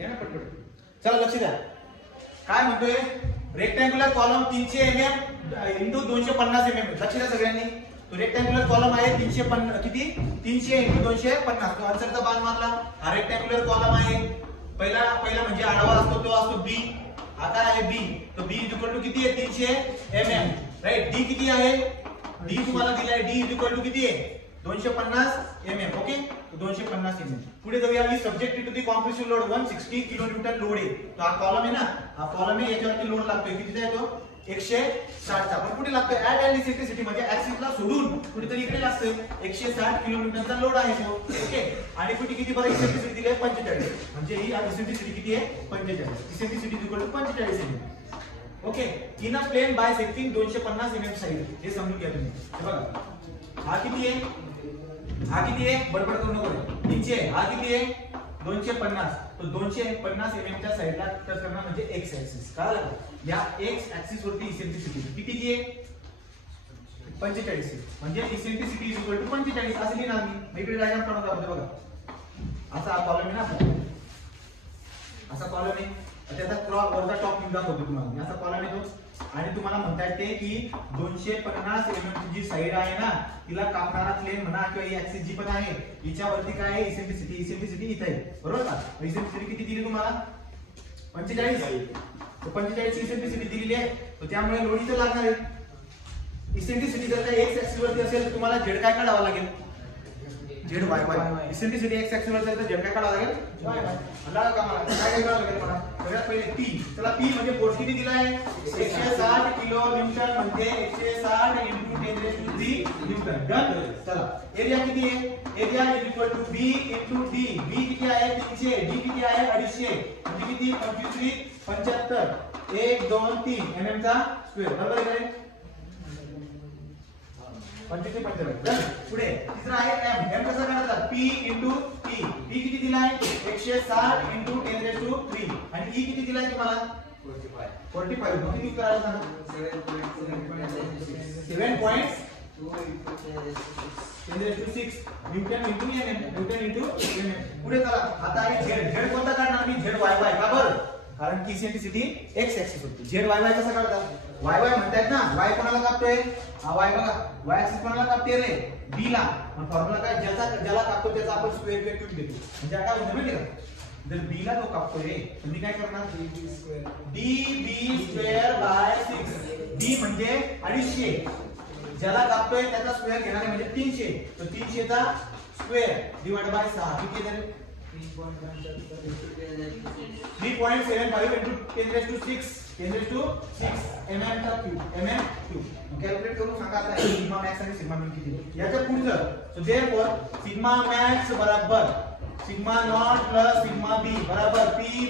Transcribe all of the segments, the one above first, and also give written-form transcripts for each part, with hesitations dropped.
या ना पटपट चला लक्ष द्या काय म्हणतोय rectangular column 300 mm into 250 mm लक्ष द्या सगळ्यांनी तो रेक्टँग्युलर कॉलम आहे 350 किती 300 इंटू 250 तो आन्सरचा बाण मारला हा रेक्टँग्युलर कॉलम आहे पहिला म्हणजे आडवा असतो तो असतो बी आता आहे बी तो बी इक्वल टू किती आहे 300 mm राइट डी किती आहे डी तुम्हाला दिला आहे डी इक्वल टू किती आहे 250 mm ओके तो 250 mm पुढे जाऊया आणि subject to the compressive load 160 kilonewton load आहे तो हा कॉलम आहे ना हा कॉलम आहे याच्यावरती लोड लागतोय कितीचा आहे तो 160 चा पण कुठे लागतोय ऍट अँड इसेंट्रिसिटी म्हणजे ऍक्सिसला सोडून कुठेतरी इकडे लागतोय 160 किलो न्यूटनचा लोड आहे तो ओके आणि कुठे किती बरं इसेंट्रिसिटी दिली आहे 45 म्हणजे ही इसेंट्रिसिटी किती आहे 45 eccentricity equal to 45 mm okay in a plane bisecting 250 mm side हे समजून घ्या तुम्ही हे बघा हा किती आहे बडबड करू नको 300 हा किती आहे 250 तो 250 mm च्या साइडला टच करणार म्हणजे x ऍक्सिस कळलं या x ऍक्सिस वरती इसेंट्रिसिटी कितीची आहे 45 म्हणजे इसेंट्रिसिटी इक्वल टू 45 असे लिहिणार मी इकडे डायग्राम काढून दाखवतो बघा असा कॉलम आहे ना असा कॉलम आहे त्याचा क्रॉस वरचा टॉप मी दाखवतो तुम्हाला असा कॉलम आहे तो आणि तुम्हाला म्हणता येते की 250 mm जी साइड आहे ना तिला कापणारा प्लेन म्हणा किंवा ही ऍक्सिस जी पण आहे हिच्यावरती काय आहे इसेंट्रिसिटी इथे आहे बरोबर का इसेंट्रिसिटी किती दिली तुम्हाला 45 तो 45 इसेंट्रिसिटी दिलेली आहे तर त्यामुळे लोड इथे लागणार आहे इसेंट्रिसिटी जर का x ऍक्सिस वरती असेल तर तुम्हाला z काय काढावा लागेल z y eccentricity x axis वर असेल तर z काय काढावा लागेल y अंदाज का मला काय काढावा लागेल मला सगळ्यात पहिले p चला p म्हणजे फोर्स किती दिला आहे 160 किलो न्यूटन म्हणजे 160 * 10³ न्यूटन डन चला एरिया किती आहे एरिया = b * d b किती आहे 300 d किती आहे 250 म्हणजे किती 25 75 1 2 3 mm चा स्क्वेअर बरोबर आहे 25 75 पुढे तिसरा आहे m कसा काढायचा p * t p किती दिला आहे 160 * 10³ आणि e किती दिलाय तुम्हाला 45 किती करायला सांगा 7.2 न्यूटन इंटू mm पुढे चला आता आहे z कोणता काढणार मी z y का बरं कारण की इसेंट्रिसिटी x ऍक्सिस होती z y कसा काढतात y म्हणतायत ना y कोणाला कापतोय हा y बघा y ऍक्सिस कोणाला कापते रे b ला आणि फॉर्म्युला काय ज्याला कापतो त्याचा आपण स्क्वेअर किंवा क्यूब देतो म्हणजे काय होतं माहिती का जर b ला तो कापतोय तुम्ही काय करणार db² / 6 d म्हणजे 250 ज्याला कापतोय त्याचा स्क्वेअर घेणार आहे म्हणजे 300 तो 300 चा स्क्वेअर डिवाइड बाय 6 किती येणार 3.75 * 10⁶ mm चा क्यूब कॅल्क्युलेट करून सांगा आता सिग्मा मॅक्स आणि सिग्मा मिन किती याच्या पुढचं सो देयरफॉर सिग्मा मॅक्स बरोबर सिग्मा नॉट प्लस सिग्मा बी बरोबर p/a +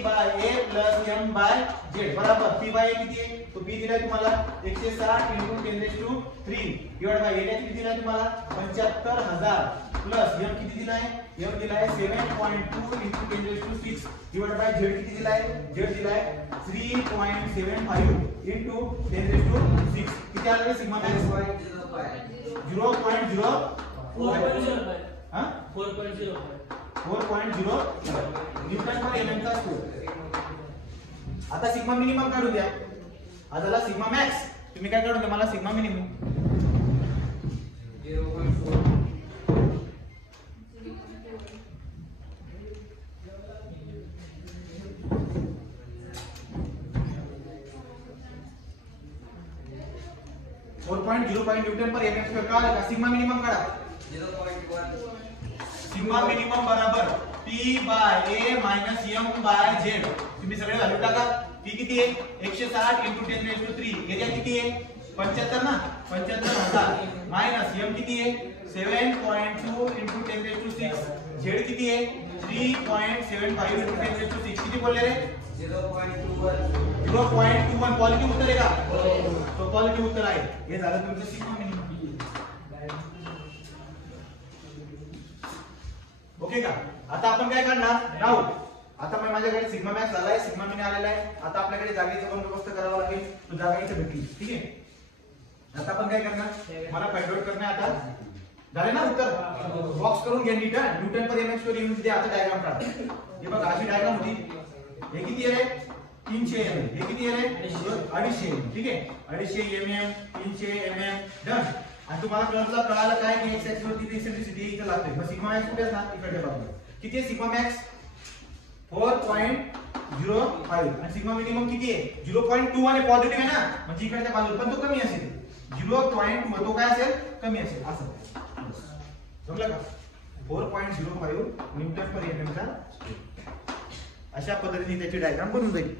m/z बरोबर p/a किती आहे तो p दिलाय तुम्हाला 160 * 10⁵ डिवाइड बाय एरिया किती दिलाय तुम्हाला 75000 प्लस m किती दिलाय m दिलाय 7.2 * 10⁶ डिवाइड बाय z किती दिलाय z दिलाय 3.75 * 10⁶ किती आले सिग्मा मॅक्स 0.0 हां 4.0 न्यूटन पर mm चा स्क्वेअर आता सिग्मा मिनिमम काढू द्या आताला सिग्मा मॅक्स तुम्ही काय काढून द्या मला सिग्मा मिनिमम 4.05 न्यूटन पर mm स्क्वेअर काढा का सिग्मा मिनिमम काढा 0.1 सिग्मा मिनिमम बरोबर p/a - m/z तुम्ही सगळे व्हॅल्यू टाका p किती आहे 160 * 10⁵ एरिया किती आहे 75 ना 75000 मायनस m किती आहे 7.2 * 10⁶ z किती आहे 3.75 * 10⁶ किती बोलले रे 0.21 क्वालिटी उत्तर आहे का तो क्वालिटी उत्तर आहे हे झालं तुमचं सिग्मा मिनिमम ओके का आता आपण काय करणार नाउ आता मी माझ्याकडे सिग्मा मॅक्स आलाय सिग्मा मिन आलेला आहे आता आपल्याकडे जागेचा बंदोबस्त करावा लागेल तो जागा इथे भेटली ठीक आहे आता आपण काय करणार मला फाइंड आउट करणे आता झाले ना उत्तर बॉक्स करून घ्या नीट न्यूटन पर mm² युनिट दे आता डायग्राम काढा हे बघा अशी डायग्राम होती हे किती आहे रे 300 mm, हे किती आहे रे 250 mm. ठीक आहे 250 mm 300 mm डन. आणि तुम्हाला कळालं काय की एक्स ऍक्सिस वरती इसेंट्रिसिटी इथे लागते. मग सिग्मा मॅक्स कुठे असणार इकडच्या बाजूला. किती आहे सिग्मा मॅक्स 4.05 आणि सिग्मा मिनिमम किती आहे 0.2 आणि पॉझिटिव्ह आहे ना म्हणजे इकडच्या बाजूला पण तो कमी असेल 0. तो काय असेल कमी असेल असं समजलं का. 4.05 न्यूटन पर mm चा अशा पद्धतीने त्याची डायग्राम बनवून जाईल.